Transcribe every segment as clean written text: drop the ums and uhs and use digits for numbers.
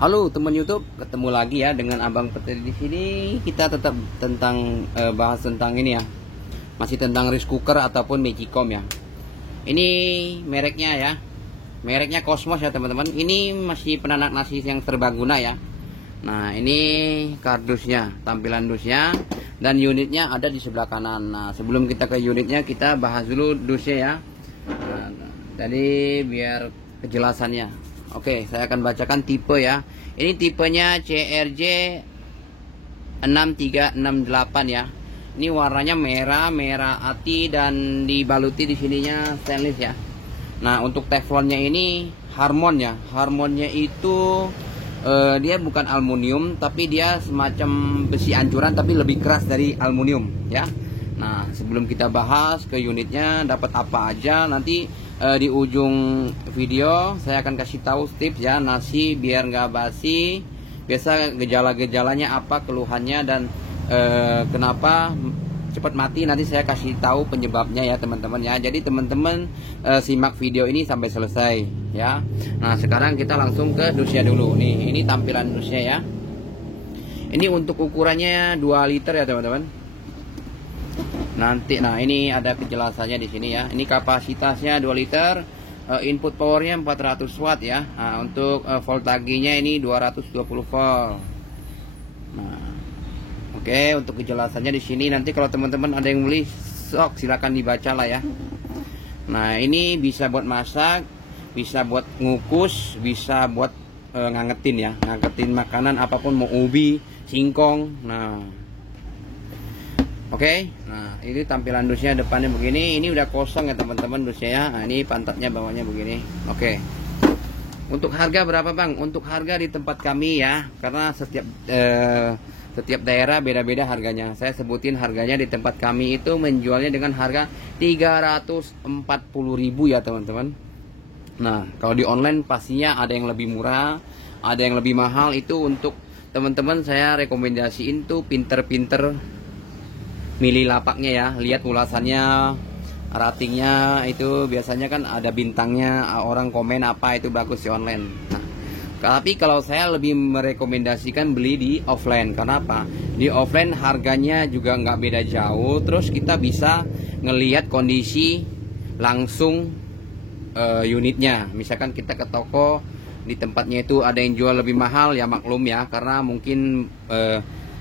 Halo teman YouTube, ketemu lagi ya dengan Abang Petri di sini. Kita tetap tentang bahas tentang ini ya, masih tentang rice cooker ataupun Magicom ya. Ini mereknya ya, mereknya Cosmos ya teman-teman. Ini masih penanak nasi yang serbaguna ya. Nah ini kardusnya, tampilan dusnya dan unitnya ada di sebelah kanan. Nah sebelum kita ke unitnya, kita bahas dulu dusnya ya. Nah, tadi biar kejelasannya. Oke, saya akan bacakan tipe ya. Ini tipenya CRJ 6368 ya. Ini warnanya merah ati dan dibaluti di sininya stainless ya. Nah, untuk teflonnya ini Harmon ya. Harmonnya itu dia bukan aluminium, tapi dia semacam besi ancuran tapi lebih keras dari aluminium ya. Nah, sebelum kita bahas ke unitnya dapat apa aja, nanti di ujung video saya akan kasih tahu tips ya, nasi biar nggak basi. Biasa gejala-gejalanya apa, keluhannya, dan kenapa cepat mati, nanti saya kasih tahu penyebabnya ya teman-teman ya. Jadi teman-teman simak video ini sampai selesai ya. Nah sekarang kita langsung ke dusnya dulu. Nih ini tampilan dusnya ya. Ini untuk ukurannya 2 liter ya teman-teman. Nanti, nah ini ada kejelasannya di sini ya. Ini kapasitasnya 2 liter, input powernya 400 watt ya. Nah, untuk voltagenya ini 220 volt. Nah, oke, untuk kejelasannya di sini. Nanti kalau teman-teman ada yang beli, sok silakan dibaca lah ya. Nah ini bisa buat masak, bisa buat ngukus, bisa buat ngangetin ya, ngangetin makanan apapun, mau ubi, singkong. Nah oke, nah ini tampilan dusnya depannya begini. Ini udah kosong ya teman-teman dusnya ya. Nah ini pantatnya bawahnya begini. Oke. Untuk harga berapa bang? Untuk harga di tempat kami ya, karena setiap daerah beda-beda harganya. Saya sebutin harganya di tempat kami itu menjualnya dengan harga 340.000 ya teman-teman. Nah kalau di online pastinya ada yang lebih murah, ada yang lebih mahal. Itu untuk teman-teman saya rekomendasiin tuh pinter-pinter milih lapaknya ya, lihat ulasannya, ratingnya itu biasanya kan ada bintangnya, orang komen apa itu bagus di online. Nah, tapi kalau saya lebih merekomendasikan beli di offline. Kenapa? Di offline harganya juga nggak beda jauh, terus kita bisa ngelihat kondisi langsung unitnya. Misalkan kita ke toko, di tempatnya itu ada yang jual lebih mahal ya, maklum ya, karena mungkin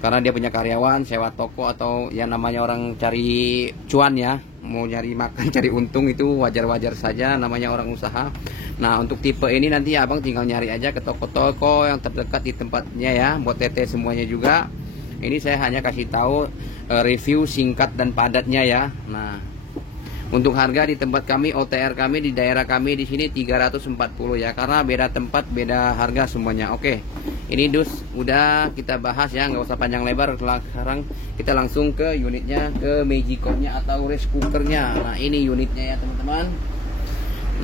karena dia punya karyawan, sewa toko, atau yang namanya orang cari cuan ya, mau nyari makan, cari untung, itu wajar-wajar saja, namanya orang usaha. Nah untuk tipe ini nanti abang tinggal nyari aja ke toko-toko yang terdekat di tempatnya ya, buat TT semuanya juga. Ini saya hanya kasih tahu review singkat dan padatnya ya. Nah untuk harga di tempat kami, OTR kami di daerah kami di sini 340 ya, karena beda tempat beda harga semuanya. Oke, ini dus udah kita bahas ya, nggak usah panjang lebar. Sekarang kita langsung ke unitnya, ke Magicomnya atau rice cookernya. Nah ini unitnya ya teman-teman.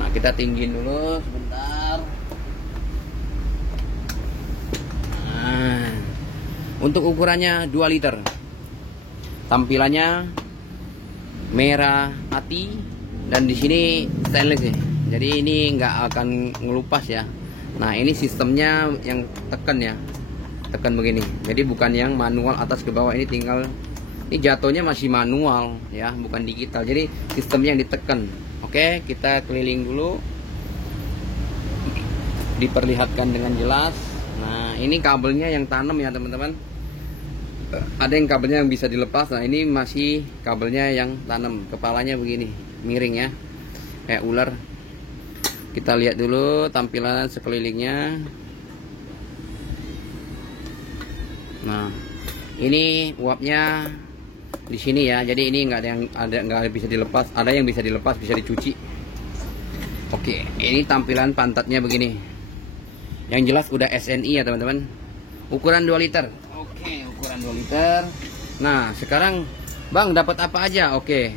Nah kita tinggiin dulu sebentar. Nah, untuk ukurannya 2 liter, tampilannya merah hati, dan di sini stainless ya, jadi ini nggak akan ngelupas ya. Nah ini sistemnya yang tekan ya, tekan begini, jadi bukan yang manual atas ke bawah. Ini tinggal, ini jatuhnya masih manual ya, bukan digital, jadi sistemnya yang ditekan. Oke, kita keliling dulu, diperlihatkan dengan jelas. Nah ini kabelnya yang tanam ya teman-teman. Ada yang kabelnya yang bisa dilepas. Nah ini masih kabelnya yang tanam, kepalanya begini miring ya, kayak ular. Kita lihat dulu tampilan sekelilingnya. Nah ini uapnya di sini ya, jadi ini nggak bisa dilepas. Ada yang bisa dilepas, bisa dicuci. Oke, ini tampilan pantatnya begini. Yang jelas udah SNI ya teman-teman. Ukuran 2 liter. Oke, ukuran 2 liter. Nah sekarang bang dapat apa aja? Oke,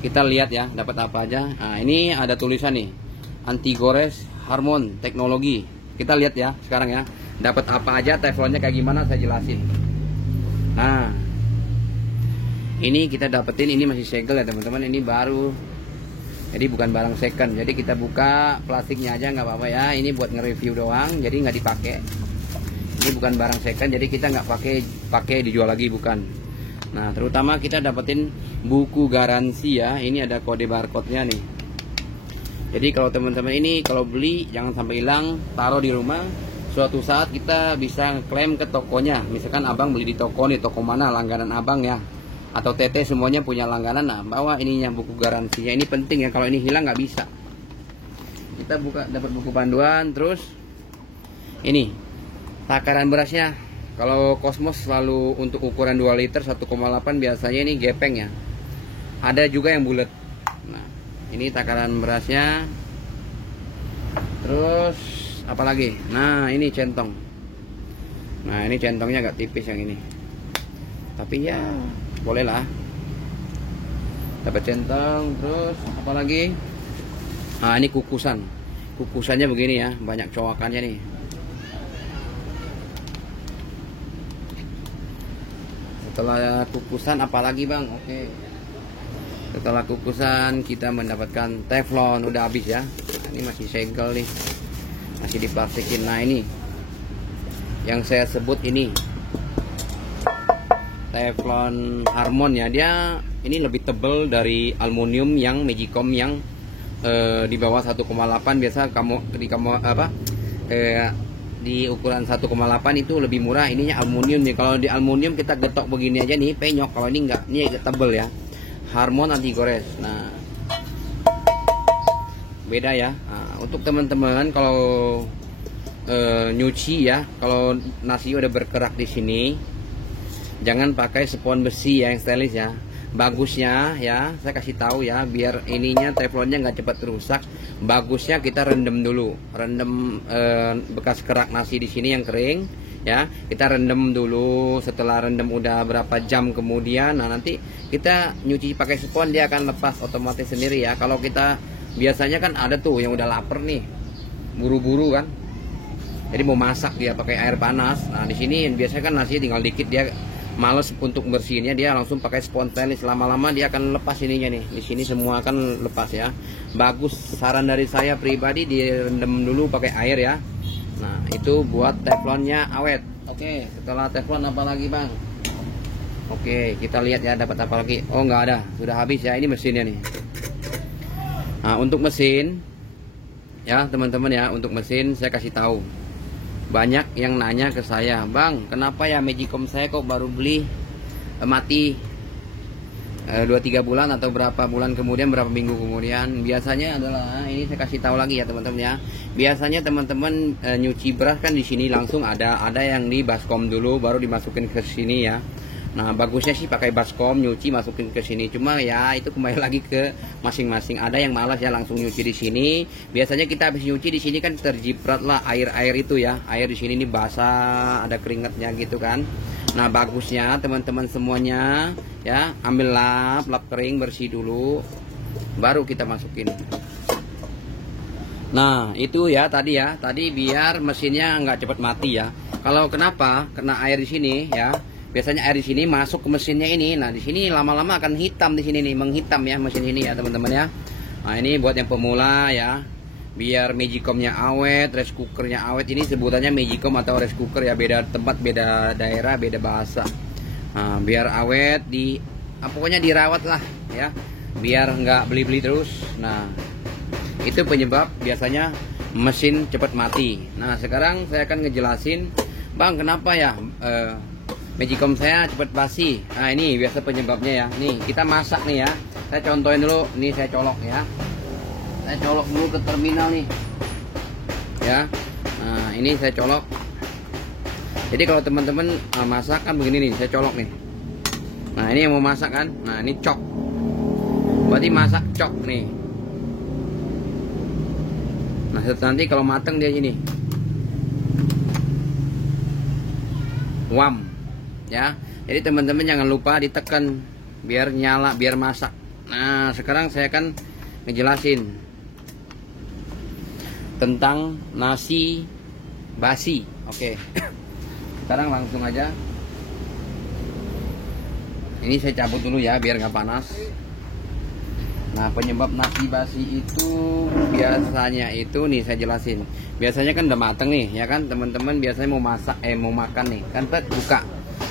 kita lihat ya dapat apa aja. Nah ini ada tulisan nih, anti gores Harmon teknologi. Kita lihat ya sekarang ya, dapat apa aja, teflonnya kayak gimana saya jelasin. Nah ini kita dapetin, ini masih segel ya teman-teman. Ini baru Jadi bukan barang second. Jadi kita buka plastiknya aja nggak apa-apa ya. Ini buat nge-review doang, jadi nggak dipakai. Ini bukan barang second, jadi kita nggak pakai dijual lagi, bukan. Nah, terutama kita dapetin buku garansi ya. Ini ada kode barcode-nya nih. Jadi kalau teman-teman ini kalau beli jangan sampai hilang, taruh di rumah. Suatu saat kita bisa klaim ke tokonya. Misalkan abang beli di toko nih, toko mana langganan abang ya, atau TT semuanya punya langganan. Nah, bawa ininya buku garansinya. Ini penting ya, kalau ini hilang nggak bisa. Kita buka dapat buku panduan. Terus ini takaran berasnya. Kalau Cosmos selalu untuk ukuran 2 liter 1,8, biasanya ini gepeng ya. Ada juga yang bulat. Nah, ini takaran berasnya. Terus apa lagi? Nah, ini centong. Nah, ini centongnya agak tipis yang ini. Tapi ya boleh lah. Dapat centong. Terus apa lagi? Nah, ini kukusan. Kukusannya begini ya, banyak cowakannya nih. Setelah kukusan apalagi bang? Oke. Setelah kukusan kita mendapatkan teflon. Udah habis ya. Ini masih segel nih, masih diplastikin. Nah, ini yang saya sebut ini teflon Harmon ya. Dia ini lebih tebal dari aluminium yang Magicom yang di bawah 1,8. Biasa di ukuran 1,8 itu lebih murah. Ininya aluminium nih. Kalau di aluminium kita getok begini aja nih penyok. Kalau ini enggak, ini agak tebel ya. Harmon anti gores. Nah, beda ya. Nah, untuk teman-teman kalau nyuci ya, kalau nasi udah berkerak di sini, jangan pakai spons besi ya yang stainless ya. Bagusnya ya, saya kasih tahu ya, biar ininya teflonnya nggak cepat rusak. Bagusnya kita rendam dulu, rendam bekas kerak nasi di sini yang kering ya. Kita rendam dulu. Setelah rendam udah berapa jam kemudian, nah nanti kita nyuci pakai spons, dia akan lepas otomatis sendiri ya. Kalau kita biasanya kan ada tuh yang udah lapar nih, buru-buru kan, jadi mau masak dia pakai air panas. Nah, di sini biasanya kan nasi tinggal dikit, dia males untuk bersihinnya, dia langsung pakai spons stainless. Lama-lama dia akan lepas ininya nih. Di sini semua akan lepas ya. Bagus, saran dari saya pribadi direndam dulu pakai air ya. Nah, itu buat teflonnya awet. Oke, setelah teflon apa lagi bang? Oke, kita lihat ya dapat apa lagi. Oh, nggak ada, sudah habis ya. Ini mesinnya nih. Nah, untuk mesin ya teman-teman ya, untuk mesin saya kasih tahu. Banyak yang nanya ke saya, bang, kenapa ya Magicom saya kok baru beli mati 2-3 bulan atau berapa bulan kemudian, berapa minggu kemudian. Biasanya adalah ini, saya kasih tahu lagi ya teman-teman ya. Biasanya teman-teman nyuci beras kan di sini langsung ada yang di baskom dulu baru dimasukin ke sini ya. Nah, bagusnya sih pakai baskom, nyuci masukin ke sini. Cuma ya itu kembali lagi ke masing-masing. Ada yang malas ya langsung nyuci di sini. Biasanya kita habis nyuci di sini kan terjiprat lah air itu ya. Air di sini ini basah, ada keringatnya gitu kan. Nah, bagusnya teman-teman semuanya ya, ambil lap kering, bersih dulu, baru kita masukin. Nah, itu ya tadi biar mesinnya nggak cepat mati ya. Kalau kenapa? Kena air di sini ya. Biasanya air di sini masuk ke mesinnya ini. Nah, di sini lama-lama akan hitam di sini nih, menghitam ya mesin ini ya teman-teman ya. Nah, ini buat yang pemula ya. Biar Magicomnya awet, rice cookernya awet. Ini sebutannya Magicom atau rice cooker ya, beda tempat, beda daerah, beda bahasa. Nah, biar awet pokoknya dirawat lah ya. Biar nggak beli-beli terus. Nah, itu penyebab biasanya mesin cepat mati. Nah, sekarang saya akan ngejelasin, bang, kenapa ya Magicom saya cepat basi. Nah, ini biasa penyebabnya ya. Nih, kita masak nih ya. Saya contohin dulu. Nih, saya colok ya. Saya colok dulu ke terminal nih. Ya. Nah, ini saya colok. Jadi kalau teman-teman masak kan begini nih, saya colok nih. Nah, ini yang mau masak kan. Nah, ini cok. Berarti masak cok nih. Nah, nanti kalau mateng dia ini. Wam. Ya, jadi teman-teman jangan lupa ditekan biar nyala, biar masak. Nah, sekarang saya akan ngejelasin tentang nasi basi. Oke. Sekarang langsung aja. Ini saya cabut dulu ya biar nggak panas. Nah, penyebab nasi basi itu biasanya itu nih saya jelasin. Biasanya kan udah mateng nih, ya kan teman-teman, biasanya mau masak mau makan nih, kan buka.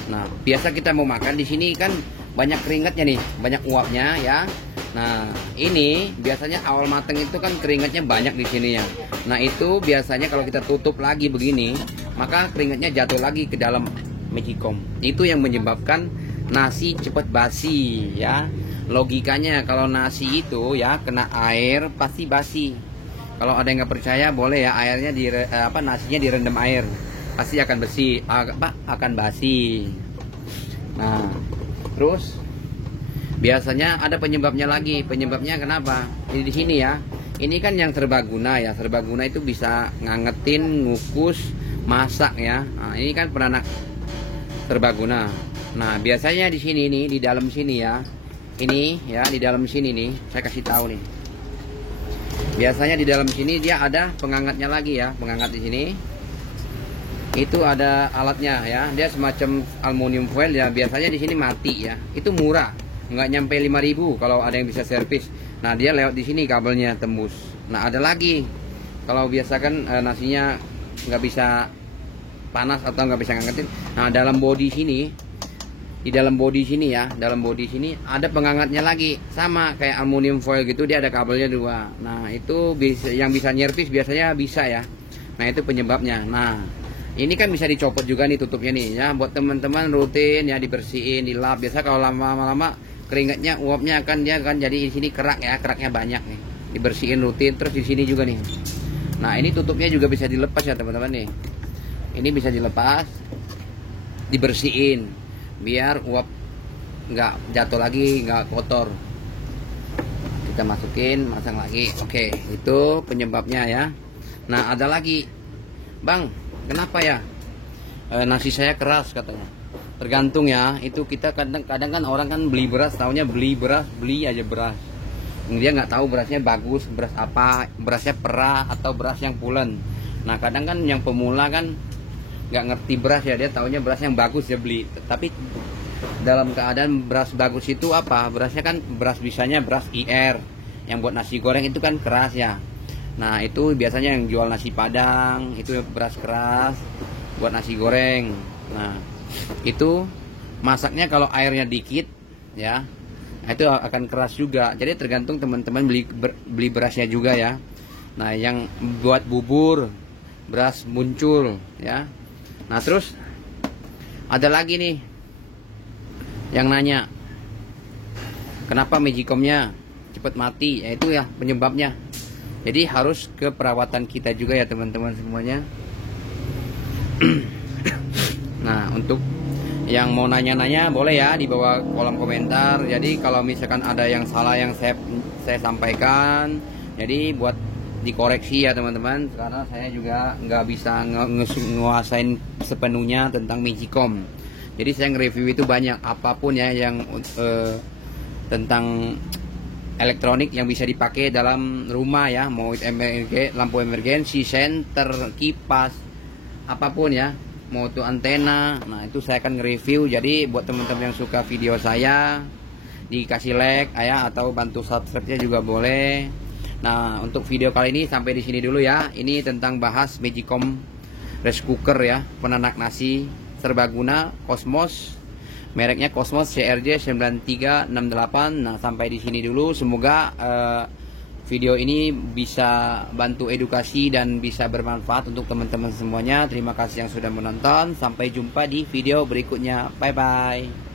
Nah, biasa kita mau makan di sini kan banyak keringatnya nih, banyak uapnya ya. Nah, ini biasanya awal mateng itu kan keringatnya banyak di sini ya. Nah, itu biasanya kalau kita tutup lagi begini, maka keringatnya jatuh lagi ke dalam magicom. Itu yang menyebabkan nasi cepat basi ya. Logikanya kalau nasi itu ya kena air pasti basi. Kalau ada yang nggak percaya boleh ya, airnya nasinya direndam air, pasti akan bersih, akan basi. Nah, terus biasanya ada penyebabnya lagi. Penyebabnya kenapa? Di sini ya. Ini kan yang serbaguna ya. Serbaguna itu bisa ngangetin, ngukus, masak ya. Nah, ini kan penanak serbaguna. Nah, biasanya di sini nih, di dalam sini ya. Ini ya, di dalam sini nih, saya kasih tahu nih. Biasanya di dalam sini dia ada penghangatnya lagi ya, penghangat di sini. Itu ada alatnya ya, dia semacam aluminium foil ya. Biasanya di sini mati ya. Itu murah, nggak nyampe 5.000 kalau ada yang bisa servis. Nah, dia lewat di sini kabelnya tembus. Nah, ada lagi. Kalau biasa kan nasinya nggak bisa panas atau nggak bisa ngangetin. Nah, dalam bodi sini, di dalam bodi sini ya, dalam bodi sini ada penghangatnya lagi, sama kayak aluminium foil gitu, dia ada kabelnya 2. Nah, itu yang bisa nyervis biasanya bisa ya. Nah, itu penyebabnya. Nah, ini kan bisa dicopot juga nih tutupnya nih ya, buat teman-teman rutin ya, dibersihin, dilap. Biasa kalau lama-lama keringatnya, uapnya dia akan jadi di sini kerak ya, keraknya banyak nih. Dibersihin rutin, terus di sini juga nih. Nah, ini tutupnya juga bisa dilepas ya teman-teman nih. Ini bisa dilepas, dibersihin biar uap nggak jatuh lagi, nggak kotor. Kita masukin, masang lagi. Oke, itu penyebabnya ya. Nah, ada lagi, Bang, kenapa ya nasi saya keras katanya? Tergantung ya. Itu kita kadang-kadang kan orang kan beli beras, taunya beli aja beras. Dia nggak tahu berasnya bagus, beras apa, berasnya perah atau beras yang pulen. Nah, kadang kan yang pemula kan nggak ngerti beras ya, dia taunya beras yang bagus dia beli. Tapi dalam keadaan beras bagus itu apa? Berasnya kan beras, bisanya beras IR yang buat nasi goreng itu kan keras ya. Nah, itu biasanya yang jual nasi padang itu beras keras buat nasi goreng. Nah, itu masaknya kalau airnya dikit ya, itu akan keras juga. Jadi tergantung teman-teman beli berasnya juga ya. Nah, yang buat bubur beras muncul ya. Nah, terus ada lagi nih yang nanya, kenapa magicomnya cepat mati? Ya, itu ya penyebabnya. Jadi harus ke perawatan kita juga ya teman-teman semuanya. Nah, untuk yang mau nanya-nanya boleh ya di bawah kolom komentar. Jadi kalau misalkan ada yang salah yang saya sampaikan, jadi buat dikoreksi ya teman-teman, karena saya juga nggak bisa nguasain sepenuhnya tentang magicom. Jadi saya nge-review itu banyak, apapun ya yang tentang elektronik yang bisa dipakai dalam rumah ya, mau lampu emergensi, senter, kipas, apapun ya, mau itu antena. Nah, itu saya akan nge-review. Jadi buat teman-teman yang suka video saya, dikasih like ya, atau bantu subscribe-nya juga boleh. Nah, untuk video kali ini sampai di sini dulu ya. Ini tentang bahas magicom rice cooker ya, penanak nasi serbaguna Cosmos, mereknya Cosmos CRJ 9368. Nah, sampai di sini dulu. Semoga video ini bisa bantu edukasi dan bisa bermanfaat untuk teman-teman semuanya. Terima kasih yang sudah menonton. Sampai jumpa di video berikutnya. Bye bye.